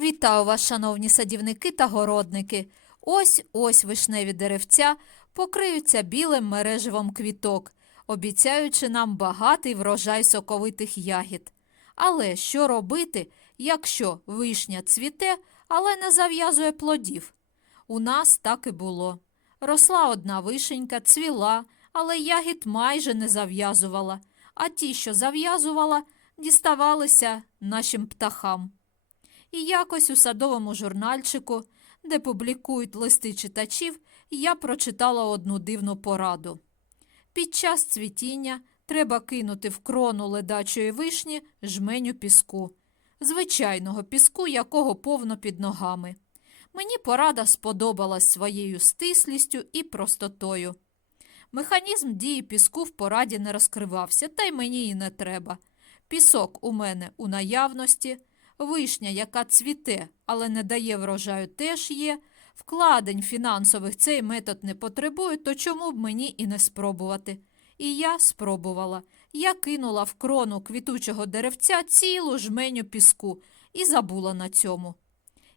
Вітаю вас, шановні садівники та городники. Ось ось вишневі деревця покриються білим мереживом квіток, обіцяючи нам багатий врожай соковитих ягід. Але що робити, якщо вишня цвіте, але не зав'язує плодів? У нас так і було. Росла одна вишенька, цвіла, але ягід майже не зав'язувала, а ті, що зав'язувала, діставалися нашим птахам. І якось у садовому журнальчику, де публікують листи читачів, я прочитала одну дивну пораду. Під час цвітіння треба кинути в крону ледачої вишні жменю піску, звичайного піску, якого повно під ногами. Мені порада сподобалась своєю стислістю і простотою. Механізм дії піску в пораді не розкривався, та й мені і не треба. Пісок у мене у наявності, вишня, яка цвіте, але не дає врожаю, теж є. Вкладень фінансових цей метод не потребує, то чому б мені і не спробувати? І я спробувала. Я кинула в крону квітучого деревця цілу жменю піску і забула на цьому.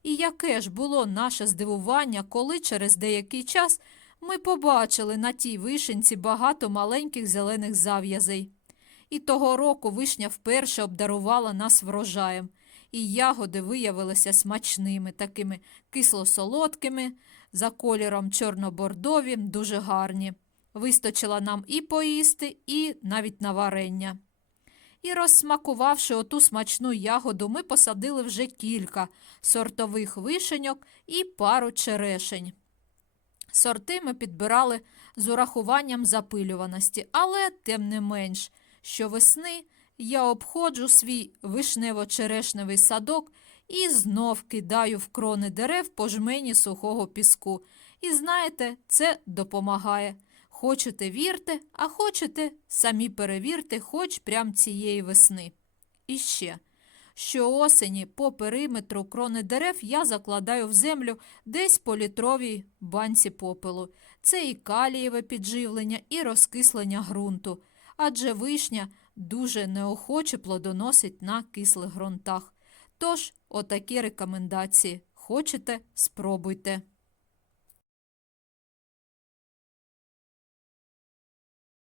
І яке ж було наше здивування, коли через деякий час ми побачили на тій вишенці багато маленьких зелених зав'язей. І того року вишня вперше обдарувала нас врожаєм, і ягоди виявилися смачними, такими кисло-солодкими, за кольором чорно-бордові, дуже гарні. Вистачила нам і поїсти, і навіть на варення. І розсмакувавши оту смачну ягоду, ми посадили вже кілька сортових вишеньок і пару черешень. Сорти ми підбирали з урахуванням запилюваності, але, тим не менш, щовесни я обходжу свій вишнево-черешневий садок і знов кидаю в крони дерев по жмені сухого піску. І знаєте, це допомагає. Хочете вірте, а хочете самі перевірте, хоч прям цієї весни. І ще. Щоосені по периметру крони дерев я закладаю в землю десь по літровій банці попелу. Це і калієве підживлення, і розкислення ґрунту, адже вишня дуже неохоче плодоносить на кислих ґрунтах. Тож, отакі рекомендації. Хочете, спробуйте.